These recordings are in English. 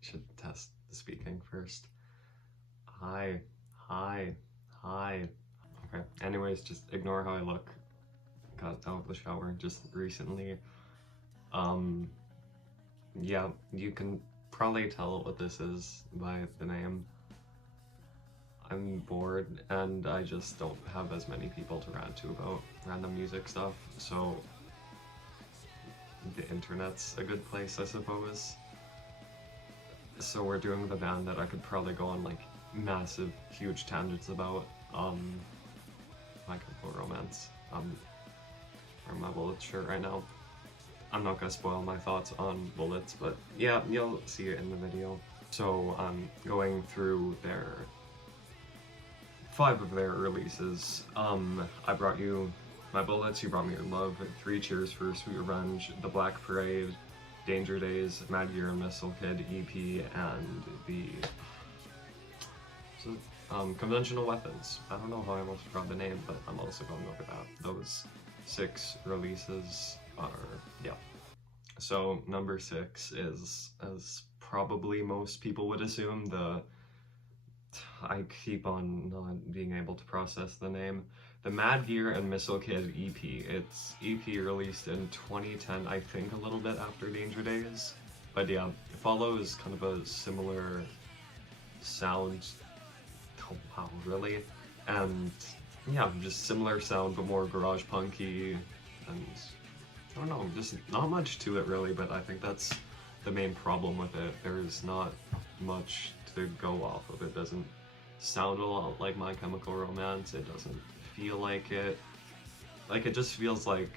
should test the speaking first. Hi, hi, hi. Okay, anyways, just ignore how I look. Got out of the shower just recently. Yeah, you can probably tell what this is by the name. I'm bored and I just don't have as many people to rant to about random music stuff, so the internet's a good place, I suppose. So we're doing the band that I could probably go on like massive, huge tangents about. My Chemical Romance. Wearing my Bullets shirt right now. I'm not gonna spoil my thoughts on Bullets, but yeah, you'll see it in the video. So I'm going through 5 of their releases. I brought you My Bullets, You Brought Me Your Love, 3 Cheers for Sweet Revenge, The Black Parade, Danger Days, Mad Gear and Missile Kid EP, and the Conventional Weapons. I don't know how I almost forgot the name, but I'm also going over that. Those 6 releases are, yeah. So number 6 is, as probably most people would assume, I keep on not being able to process the name, the Mad Gear and Missile Kid EP. It's EP released in 2010, I think a little bit after Danger Days. But yeah, it follows kind of a similar sound. Oh wow, really? And yeah, just similar sound but more garage punky, and I don't know, just not much to it really, but I think that's the main problem with it. There's not much to go off of. It doesn't sound a lot like My Chemical Romance. It doesn't feel like it. Like, it just feels like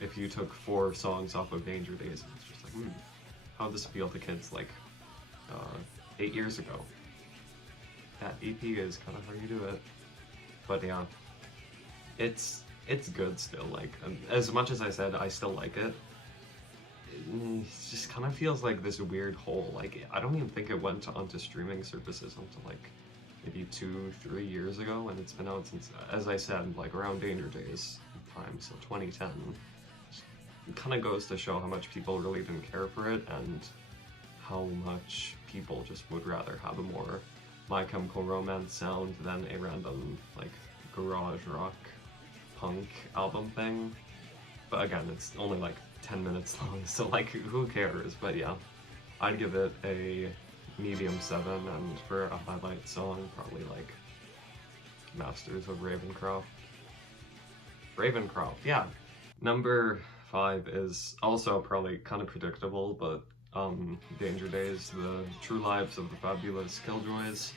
if you took 4 songs off of Danger Days, and it's just like, how'd this feel to kids like 8 years ago? That EP is kind of how you do it. But yeah, it's good still. Like, as much as I said I still like it, it just kind of feels like this weird hole. Like, I don't even think it went onto streaming services until like maybe 2-3 years ago, and it's been out since, as I said, like around Danger Days time, so 2010. It kind of goes to show how much people really didn't care for it, and how much people just would rather have a more My Chemical Romance sound than a random like garage rock punk album thing. But again, it's only like 10 minutes long, so like, who cares? But yeah, I'd give it a medium 7, and for a highlight song, probably like Masters of Ravencroft. Ravencroft, yeah. Number 5 is also probably kind of predictable, but Danger Days, The True Lives of the Fabulous Killjoys.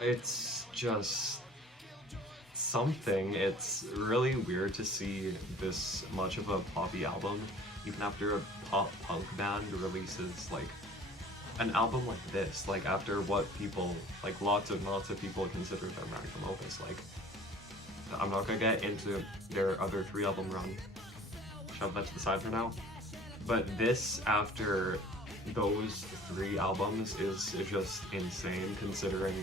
It's just something. It's really weird to see this much of a poppy album, even after a pop-punk band releases like an album like this, like after what people, like lots of people consider their magnum opus. Like, I'm not gonna get into their other 3 album run, shove that to the side for now, but this after those 3 albums is just insane, considering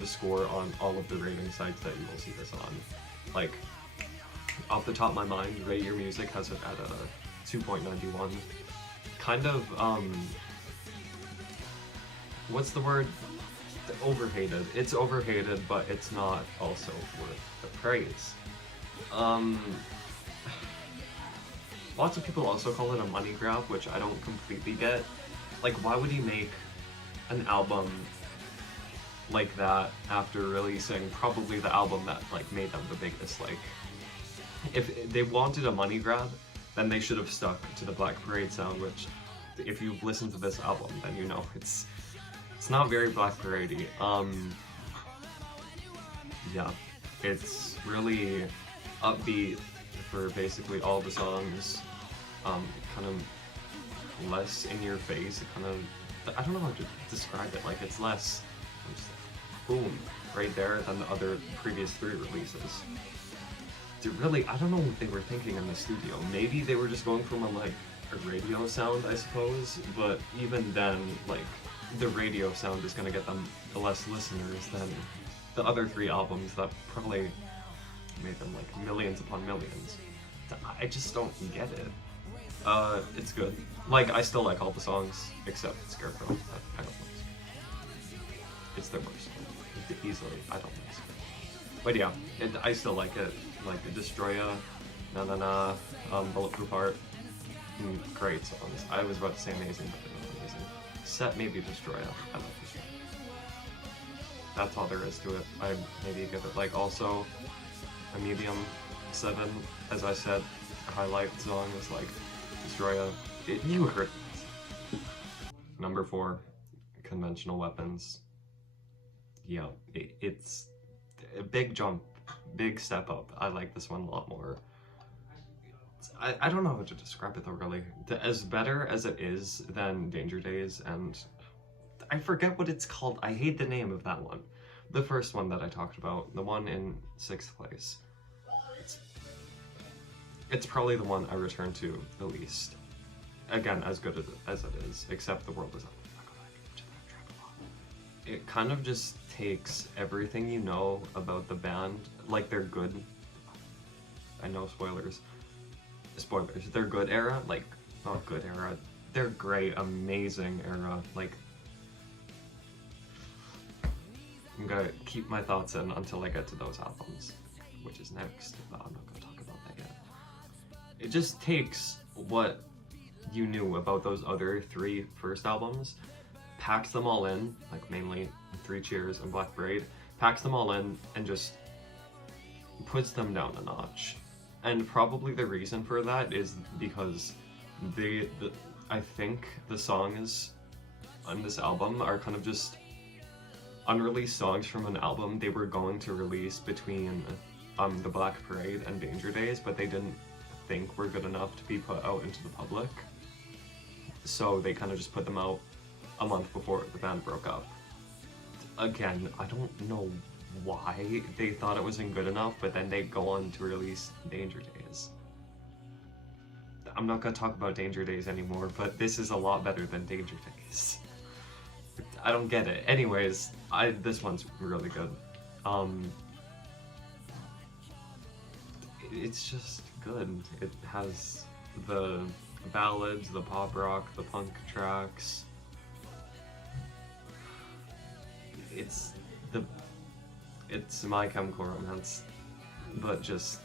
the score on all of the rating sites that you will see this on. Like, off the top of my mind, Rate Your Music has it at a 2.91. Kind of, what's the word? Overhated. It's overhated, but it's not also worth the praise. Lots of people also call it a money grab, which I don't completely get. Like, why would you make an album like that after releasing probably the album that like made them the biggest? Like, if they wanted a money grab, then they should have stuck to the Black Parade sound, which, if you've listened to this album, then you know it's not very Black Parade-y. Yeah, it's really upbeat for basically all the songs, kind of less in your face. It kind of, I don't know how to describe it, like, it's less just boom right there than the other previous 3 releases. Really, I don't know what they were thinking in the studio. Maybe they were just going from a radio sound, I suppose, but even then, like, the radio sound is gonna get them less listeners than the other 3 albums that probably made them like millions upon millions. I just don't get it. It's good. Like, I still like all the songs except Scarecrow. I don't like Scarecrow. It's their worst. Easily, I don't like Scarecrow. But yeah, I still like it. Like Destroya, Na Na Na, Bulletproof Heart. Great songs. I was about to say amazing, but they're not amazing. Set maybe Destroya. I love Destroya. That's all there is to it. I'd maybe give it like also a medium 7. As I said, highlight song is like Destroya. You heard it. Number 4, conventional weapons. Yeah, it's a big jump, big step up. I like this one a lot more. I don't know how to describe it though, really. As better as it is than Danger Days, and I forget what it's called. I hate the name of that one. The first one that I talked about, the one in 6th place. It's probably the one I return to the least. Again, as good as it is, except the world is up. It kind of just takes everything you know about the band, like their good, I know spoilers, their good era, like, not good era, their great, amazing era, like, I'm gonna keep my thoughts in until I get to those albums, which is next, but I'm not gonna talk about that yet. It just takes what you knew about those other 3 first albums, packs them all in, like mainly 3 Cheers and Black Parade, packs them all in and just puts them down a notch. And probably the reason for that is because I think the songs on this album are kind of just unreleased songs from an album they were going to release between the Black Parade and Danger Days, but they didn't think were good enough to be put out into the public. So they kind of just put them out a month before the band broke up. Again, I don't know why they thought it wasn't good enough, but then they go on to release Danger Days. I'm not gonna talk about Danger Days anymore, but this is a lot better than Danger Days. I don't get it. Anyways, this one's really good. It's just good. It has the ballads, the pop rock, the punk tracks. It's My Chemical Romance, but just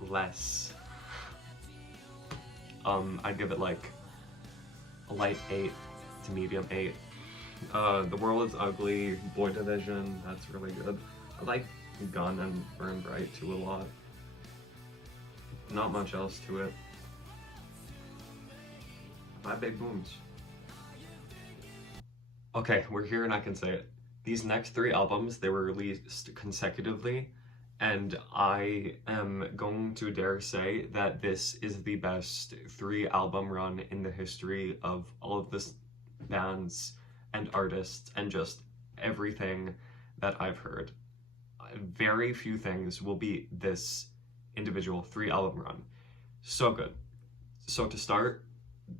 less. I'd give it like a light 8 to medium 8. The World is Ugly, Boy Division, that's really good. I like Gun and Burn Bright too a lot. Not much else to it. 5 Big Booms. Okay, we're here and I can say it. These next 3 albums, they were released consecutively, and I am going to dare say that this is the best 3 album run in the history of all of this bands and artists and just everything that I've heard. Very few things will beat this individual 3 album run. So good. So to start,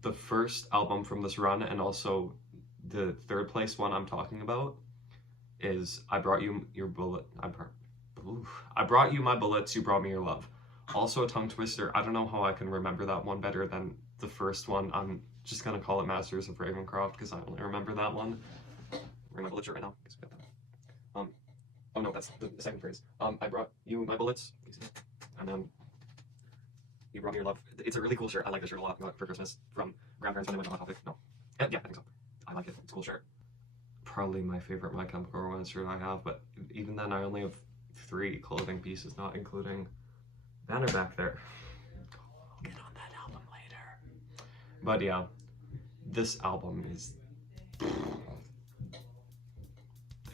the first album from this run, and also the 3rd place one I'm talking about, is I Brought You Your Bullet. I Brought You My Bullets, You Brought Me Your Love. Also a tongue twister. I don't know how I can remember that one better than the first one. I'm just gonna call it Masters of Ravencroft because I only remember that one. We're gonna glitch it right now. Oh no, that's the second phrase. I brought you my bullets, and then you brought me your love. It's a really cool shirt. I like this shirt a lot. For Christmas from grandparents when they went on Hot Topic. No, yeah, I think so. I like it. It's a cool shirt. Probably my favorite My Chemical Romance shirt I have, but even then I only have 3 clothing pieces, not including banner back there. I'll get on that album later. But yeah, this album is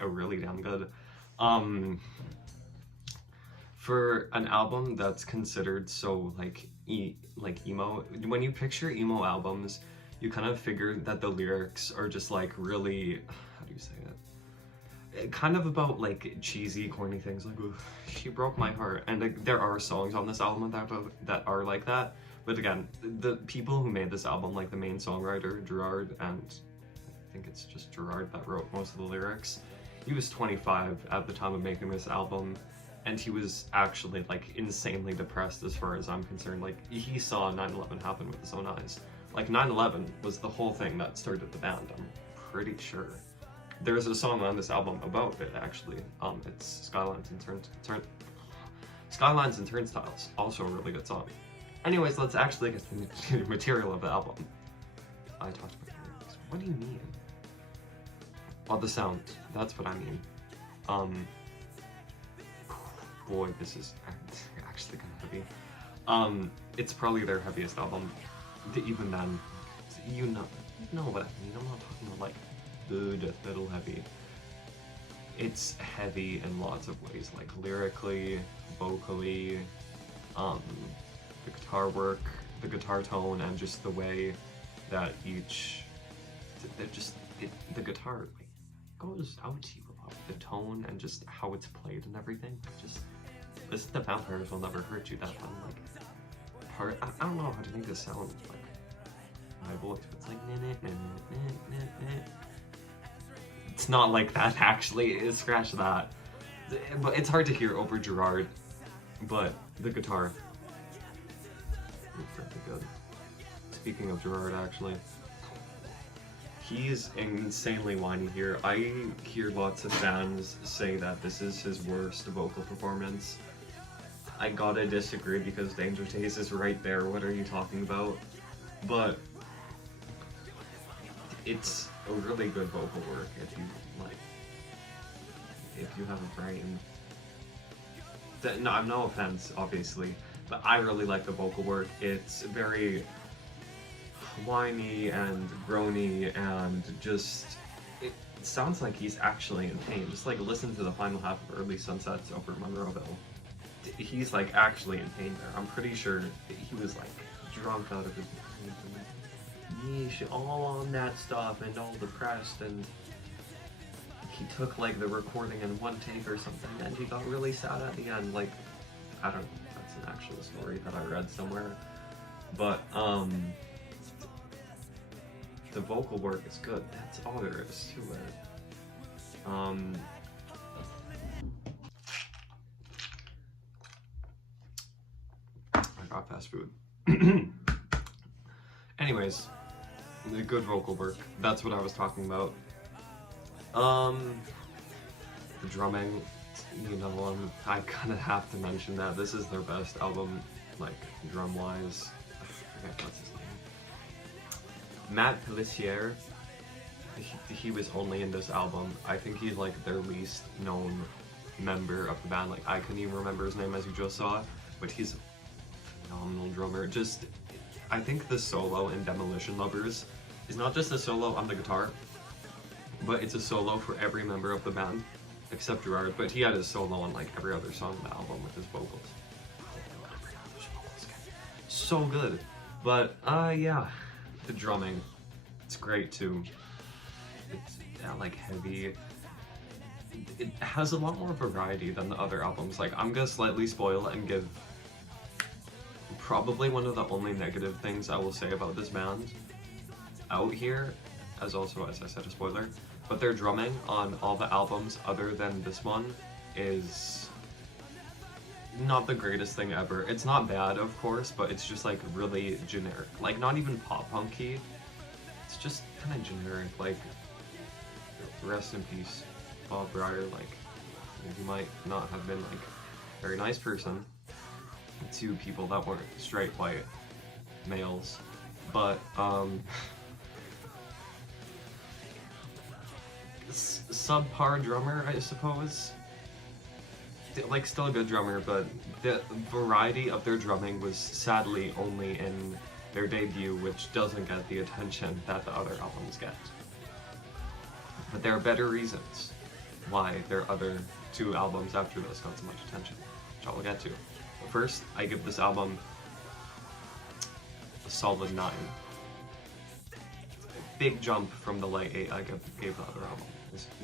really damn good. For an album that's considered so like emo, when you picture emo albums, you kind of figure that the lyrics are just like really, how do you say it? Kind of about like cheesy, corny things like, she broke my heart. And like, there are songs on this album that are like that. But again, the people who made this album, like the main songwriter, Gerard, and I think it's just Gerard that wrote most of the lyrics. He was 25 at the time of making this album. and he was actually like insanely depressed as far as I'm concerned. Like he saw 9/11 happen with his own eyes. Like 9/11 was the whole thing that started the band, I'm pretty sure. There's a song on this album about it actually. It's Skylines and Turnstiles, also a really good song. Anyways, let's actually get to the material of the album. I talked about lyrics. What do you mean? Oh, the sound. That's what I mean. Boy, this is actually kind of heavy. It's probably their heaviest album. Even then, you know what I mean. I'm not talking about like the death metal heavy. It's heavy in lots of ways, like lyrically, vocally, the guitar work, the guitar tone, and just the way that the guitar like goes out to you a lot. The tone and just how it's played and everything. Just listen to Vampires Will Never Hurt You. That one, like part. I don't know how to make this sound like my voice. It's like it's not like that actually. Scratch that. But it's hard to hear over Gerard. But the guitar, it's really good. Speaking of Gerard, actually, he's insanely whiny here. I hear lots of fans say that this is his worst vocal performance. I gotta disagree because Danger Days is right there. What are you talking about? But it's a really good vocal work if you have a brain. No offense, obviously, but I really like the vocal work. It's very whiny and groany and just, it sounds like he's actually in pain. Just like listen to the final half of Early Sunsets over Monroeville. He's like actually in pain there. I'm pretty sure he was like drunk out of his mind. Yeesh, all on that stuff and all depressed, and he took like the recording in one take or something and he got really sad at the end. Like, I don't know, that's an actual story that I read somewhere. But the vocal work is good. That's all there is to it. I got fast food. Anyways, the good vocal work. That's what I was talking about. The drumming, you know, I kind of have to mention that this is their best album, like drum-wise. I forget what's his name. Matt Pelissier. He was only in this album. I think he's like their least known member of the band. Like I couldn't even remember his name as you just saw, but he's a phenomenal drummer. Just, I think the solo in Demolition Lovers is not just a solo on the guitar, but it's a solo for every member of the band, except Gerard, but he had his solo on like every other song on the album with his vocals. So good. But, yeah, the drumming, it's great too. It's, like heavy. It has a lot more variety than the other albums. Like, I'm gonna slightly spoil and give probably one of the only negative things I will say about this band out here, as also, as I said, a spoiler. But their drumming on all the albums other than this one is not the greatest thing ever. It's not bad, of course, but it's just like really generic. Like not even pop punky. It's just kind of generic. Like, rest in peace, Bob Breyer. Like, he might not have been like a very nice person to people that weren't straight white males, but subpar drummer, I suppose. Like, still a good drummer, but the variety of their drumming was sadly only in their debut, which doesn't get the attention that the other albums get. But there are better reasons why their other two albums after this got so much attention, which I'll get to. But first, I give this album a solid 9. Big jump from the light 8 I gave the other album.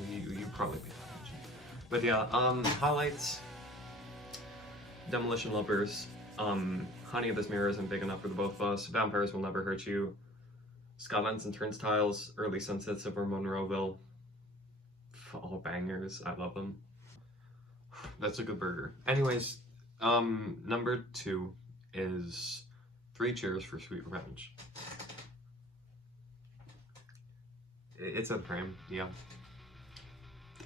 You probably paid attention. But yeah, highlights: Demolition Lovers, Honey, This Mirror Isn't Big Enough for the Both of Us, Vampires Will Never Hurt You, Skylines and Turnstiles, Early Sunsets over Monroeville. All bangers, I love them. That's a good burger. Anyways, number 2 is 3 Cheers for Sweet Revenge. It's a frame, yeah.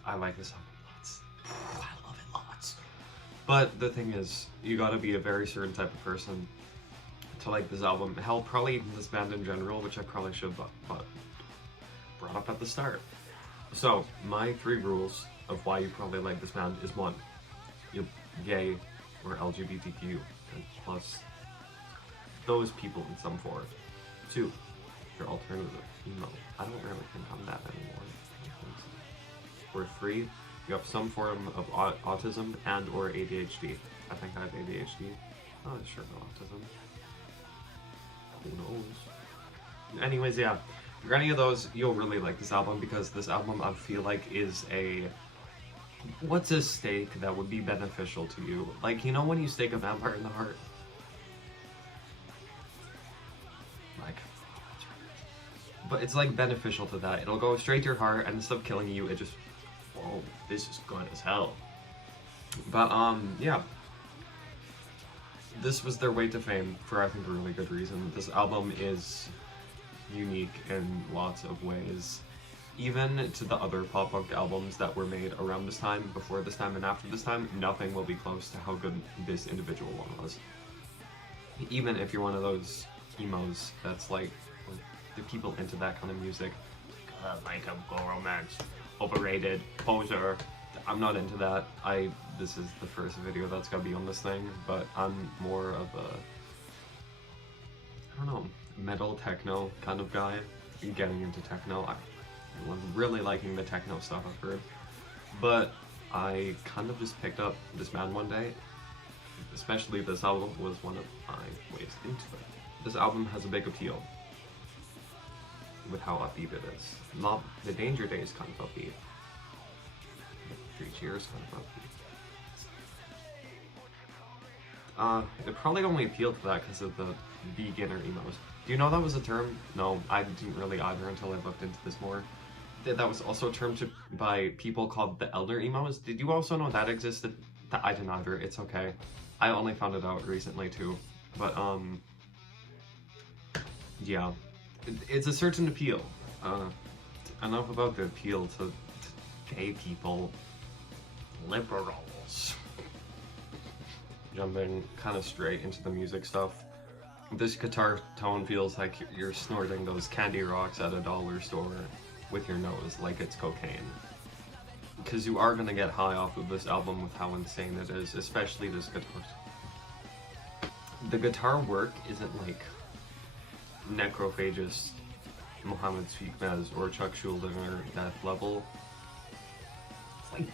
I like this album lots. I love it lots. But the thing is, you gotta be a very certain type of person to like this album. Hell, probably even this band in general, which I probably should have brought up at the start. So, my 3 rules of why you probably like this band is 1, you're gay or LGBTQ, and plus those people in some form. 2, you're alternative, emo. I don't really think I'm that anymore. Or 3, you have some form of autism and or ADHD. I think I have ADHD. I'm not sure about autism. Who knows? Anyways, yeah. If you're any of those, you'll really like this album, because this album, I feel like, is a... What's a stake that would be beneficial to you? Like, you know when you stake a vampire in the heart? Like... But it's like beneficial to that. It'll go straight to your heart, and instead of killing you, it just... Whoa, this is good as hell. But, yeah. This was their way to fame for, I think, a really good reason. This album is unique in lots of ways. Even to the other pop punk albums that were made around this time, before this time, and after this time, nothing will be close to how good this individual one was. Even if you're one of those emos that's like the people into that kind of music, like a girl romance, overrated, poser. I'm not into that. This is the first video that's gonna be on this thing, but I'm more of a, I don't know, metal techno kind of guy. Getting into techno, I'm really liking the techno stuff I've heard, but I kind of just picked up this band one day. Especially this album was one of my ways into it. This album has a big appeal with how upbeat it is. Not the Danger Days kind of upbeat. 3 Cheers kind of upbeat. It probably only appealed to that because of the beginner emos. Do you know that was a term? No, I didn't really either until I looked into this more. That was also a term by people called the elder emos. Did you also know that existed? I didn't either. It's okay. I only found it out recently too. But yeah, it's a certain appeal. Enough about the appeal to gay people. Liberals. Jumping kind of straight into the music stuff. This guitar tone feels like you're snorting those candy rocks at a dollar store with your nose like it's cocaine. Because you are going to get high off of this album with how insane it is, especially this guitar. The guitar work isn't like Necrophagist, Mohammed Speakmez, or Chuck Schuldiner death level. It's like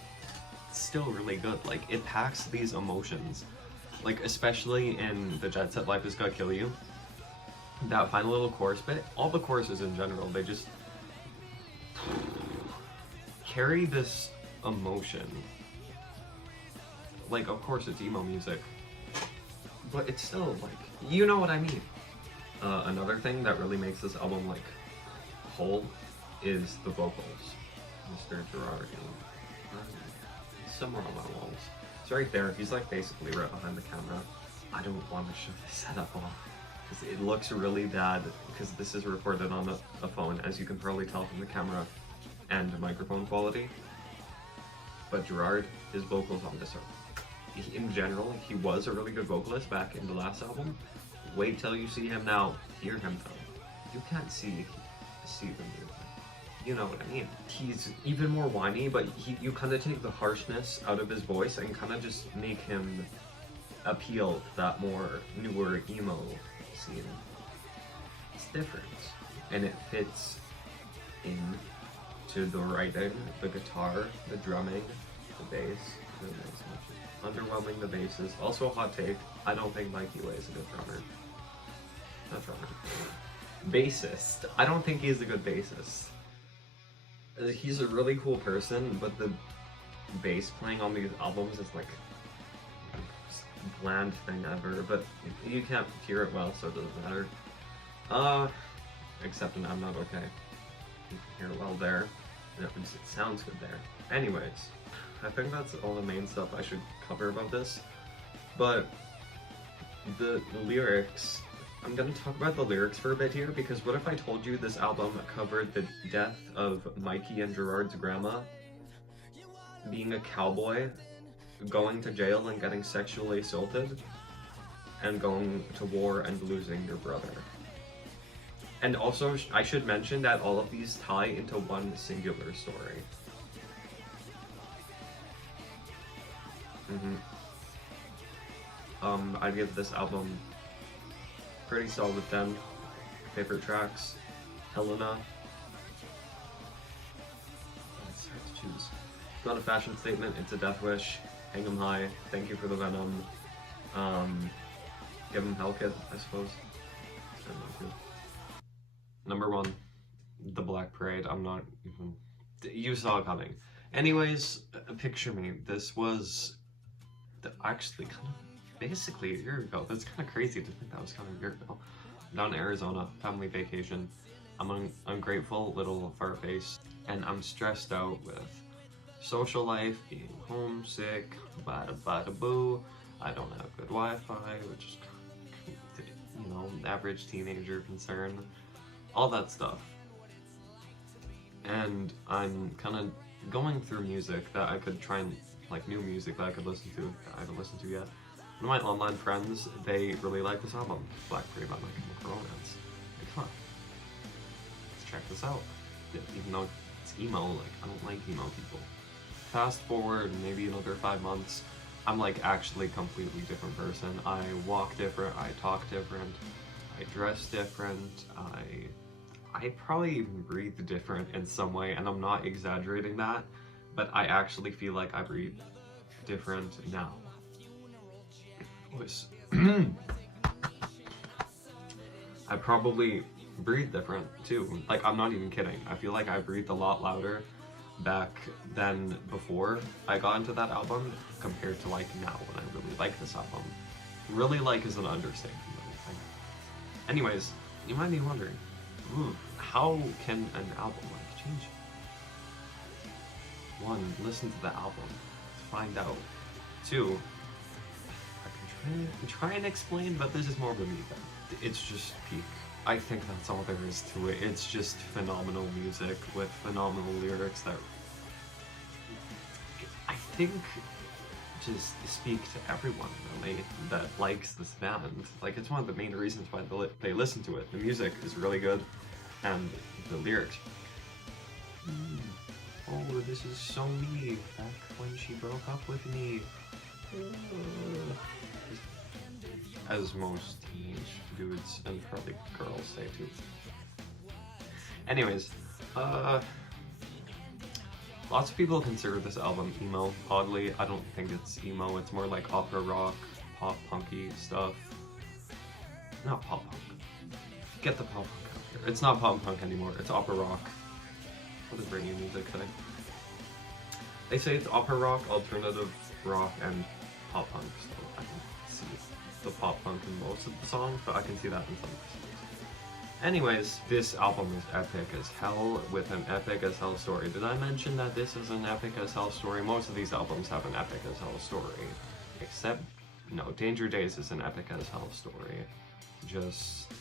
still really good. Like, it packs these emotions. Like, especially in the Jet Set Life Is Gonna Kill You. That final little chorus bit, all the choruses in general, they just carry this emotion. Like, of course it's emo music, but it's still like, you know what I mean. Another thing that really makes this album like whole is the vocals. Mr. Girardi. He's somewhere on my walls. It's right there. He's like basically right behind the camera. I don't want to show this setup off because it looks really bad because this is recorded on a phone, as you can probably tell from the camera and the microphone quality. But Gerard, his vocals on this are, in general, he was a really good vocalist back in the last album. Wait till you see him now. Hear him though. You can't see the movement. You know what I mean. He's even more whiny, but you kind of take the harshness out of his voice and kind of just make him appeal to that more newer emo scene. It's different, and it fits into the writing, the guitar, the drumming, the bass. Underwhelming the bassist. Also a hot take. I don't think Mikey Way is a good drummer. Not drummer. Bassist. I don't think he's a good bassist. He's a really cool person, but the bass playing on these albums is like the most bland thing ever, but you can't hear it well, so it doesn't matter. Except in I'm Not Okay. You can hear it well there, and it sounds good there. Anyways, I think that's all the main stuff I should cover about this. But the lyrics, I'm gonna talk about the lyrics for a bit here, because what if I told you this album covered the death of Mikey and Gerard's grandma, being a cowboy, going to jail and getting sexually assaulted, and going to war and losing your brother. And also, I should mention that all of these tie into one singular story. I'd give this album pretty solid 10. Favorite tracks: Helena. It's hard to choose. It's not a fashion statement, it's a death wish. Hang 'em high. Thank you for the venom. Give 'em Hellkit, I suppose. Number 1, The Black Parade. I'm not even... You saw it coming. Anyways, picture me. This was actually kind of basically a year ago. That's kind of crazy to think that was kind of a year ago. I'm down in Arizona, family vacation. I'm an ungrateful little fart-face, and I'm stressed out with social life, being homesick, bada bada boo. I don't have good Wi-Fi, which is, you know, average teenager concern. All that stuff. And I'm kind of going through music that I could try and, like, new music that I could listen to that I haven't listened to yet. One of my online friends, they really like this album, Black Parade by My Chemical Romance. Like, huh, let's check this out. Even though it's emo, like, I don't like emo people. Fast forward maybe another 5 months, I'm like actually a completely different person. I walk different, I talk different, I dress different, I probably even breathe different in some way, and I'm not exaggerating that, but I actually feel like I breathe different now. I probably breathe different too. Like, I'm not even kidding. I feel like I breathed a lot louder back then before I got into that album compared to like now when I really like this album. Really like is an understatement. Anyways, you might be wondering, how can an album like change you? 1, listen to the album to find out. 2, I can try and explain, but this is more of a me thing. It's just peak. I think that's all there is to it. It's just phenomenal music with phenomenal lyrics that I think just speak to everyone really that likes this band. Like, it's one of the main reasons why they listen to it. The music is really good, and the lyrics. Oh, this is so me. Back when she broke up with me. As most teenage dudes and probably girls say too. Anyways, lots of people consider this album emo. Oddly, I don't think it's emo. It's more like opera rock, pop punky stuff. Not pop punk. Get the pop punk out here. It's not pop punk anymore. It's opera rock. What is radio music today? They say it's opera rock, alternative rock, and pop punk. So I can see the pop punk in most of the songs, but I can see that in some songs. Anyways, this album is epic as hell, with an epic as hell story. Did I mention that this is an epic as hell story? Most of these albums have an epic as hell story. Except, no, Danger Days is an epic as hell story. Just,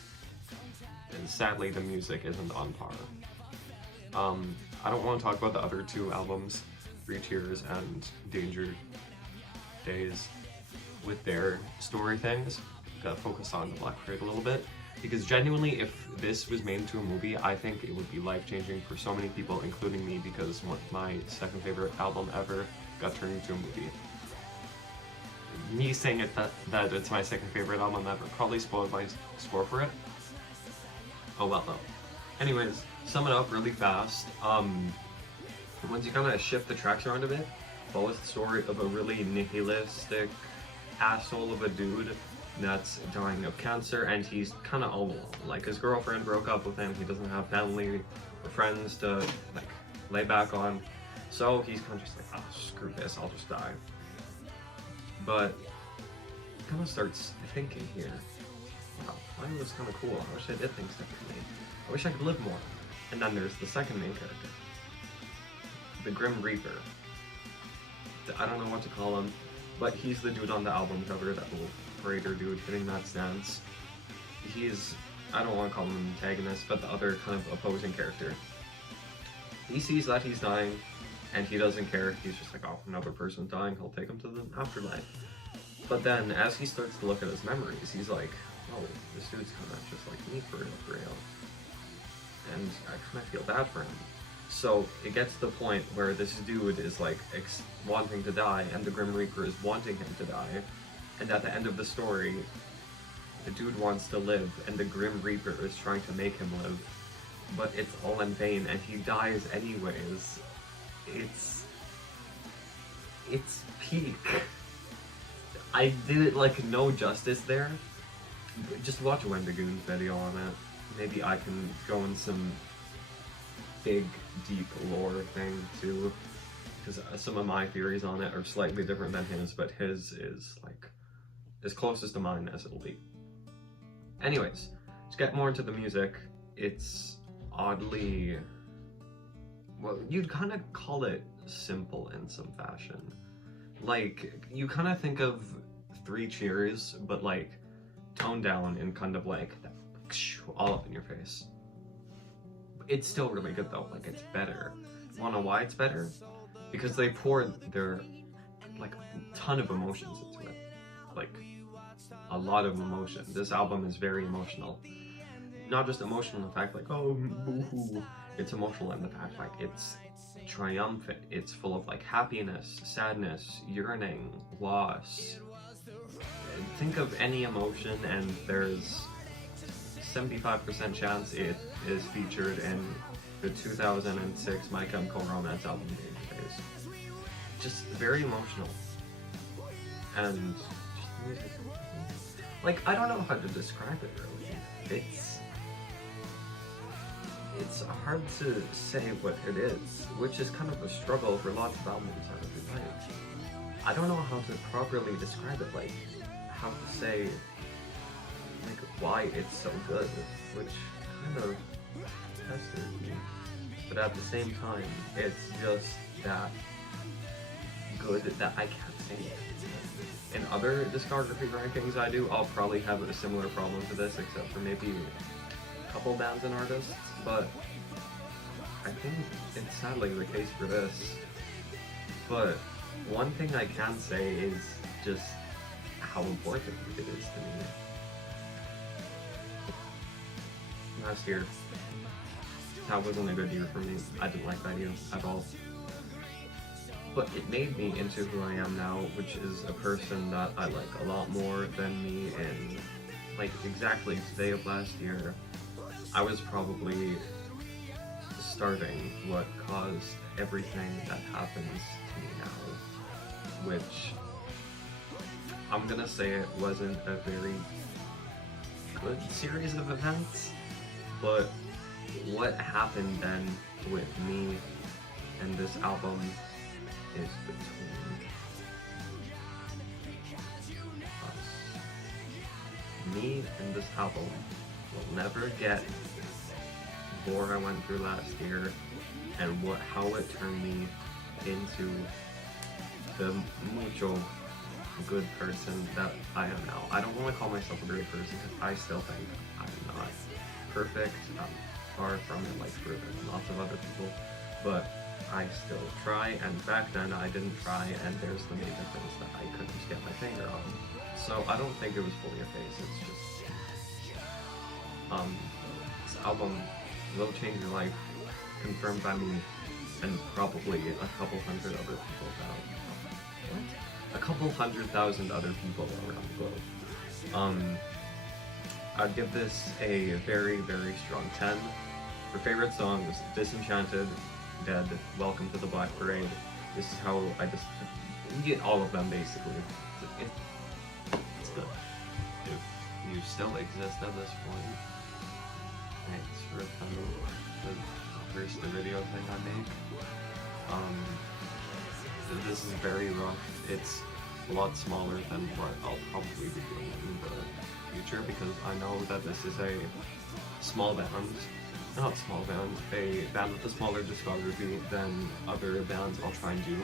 and sadly the music isn't on par. I don't want to talk about the other 2 albums, Three Tears and Danger Days, with their story things. Gotta focus on the Black Parade a little bit, because genuinely, if this was made into a movie, I think it would be life-changing for so many people, including me, because my second favorite album ever got turned into a movie. Me saying it that it's my second favorite album ever probably spoiled my score for it. Oh well though. Anyways, sum it up really fast. Once you kind of shift the tracks around a bit, follows the story of a really nihilistic asshole of a dude that's dying of cancer, and he's kind of all alone. Like, his girlfriend broke up with him, he doesn't have family or friends to like lay back on, so he's kind of just like, oh, screw this, I'll just die. But he kind of starts thinking here, wow, life was kind of cool, I wish I did things differently, I wish I could live more. And then there's the second main character, the Grim Reaper. I don't know what to call him, but he's the dude on the album cover, that little Praetor dude hitting that stance. He's, I don't want to call him an antagonist, but the other kind of opposing character. He sees that he's dying, and he doesn't care. He's just like, oh, another person dying, I'll take him to the afterlife. But then, as he starts to look at his memories, he's like, oh, this dude's kind of just like me for real. And I kind of feel bad for him. So it gets to the point where this dude is like wanting to die, and the Grim Reaper is wanting him to die. And at the end of the story, the dude wants to live, and the Grim Reaper is trying to make him live. But it's all in vain, and he dies anyways. It's peak. I did it like no justice there. Just watch Wendigoon's video on it. Maybe I can go in some big, deep lore thing too, because some of my theories on it are slightly different than his, but his is like as closest to mine as it'll be. Anyways, to get more into the music, it's oddly, well, you'd kind of call it simple in some fashion. Like, you kind of think of Three Cheers, but like toned down and kind of like all up in your face. It's still really good though, like it's better. Wanna know why it's better? Because they poured their like a ton of emotions into it. Like a lot of emotion. This album is very emotional. Not just emotional in the fact like, oh, boo-hoo. It's emotional in the fact like it's triumphant. It's full of like happiness, sadness, yearning, loss. Think of any emotion and there's 75% chance it is featured in the 2006 My Chemical Romance album, Danger Days. Just very emotional. And just music. Like, I don't know how to describe it really. It's hard to say what it is, which is kind of a struggle for lots of albums I really like. I don't know how to properly describe it, like, how to say like why it's so good, which kind of tested me. But at the same time, it's just that good that I can't say it. In other discography rankings I do, I'll probably have a similar problem to this, except for maybe a couple bands and artists, but I think it's sadly the case for this. But one thing I can say is just how important it is to me. Last year, that wasn't a good year for me. I didn't like that year at all. But it made me into who I am now, which is a person that I like a lot more than me in, like, exactly the day of last year. I was probably starting what caused everything that happens to me now, which I'm gonna say it wasn't a very good series of events, but what happened then with me and this album is between us. Me and this album will never get the war I went through last year and how it turned me into the mucho good person that I am now. I don't want to call myself a great person because I still think I'm not perfect. I'm far from it, like for lots of other people, but I still try, and back then I didn't try, and there's the major things that I couldn't get my finger on. So I don't think it was fully a phase. It's just this album will change your life, confirmed by me and probably a couple hundred other people now. What? A couple 100,000 other people around the globe. I'd give this a very, very strong 10. For favorite songs, Disenchanted, Dead, Welcome to the Black Parade. This is how I just get all of them basically. It's good. If you still exist at this point, thanks for the first video thing I make. This is very rough. It's a lot smaller than what I'll probably be doing in the future because I know that this is a small band. Not small band, a band with a smaller discography than other bands I'll try and do.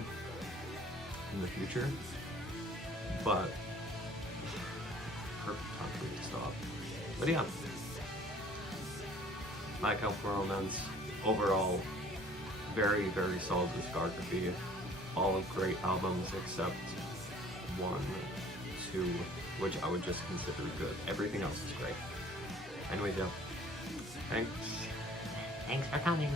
in the future, but perfect time for me to stop. But yeah, My Chemical Romance, overall, very, very solid discography. All great albums except 1, 2, which I would just consider good. Everything else is great. Anyways, yeah. Thanks. Thanks for coming.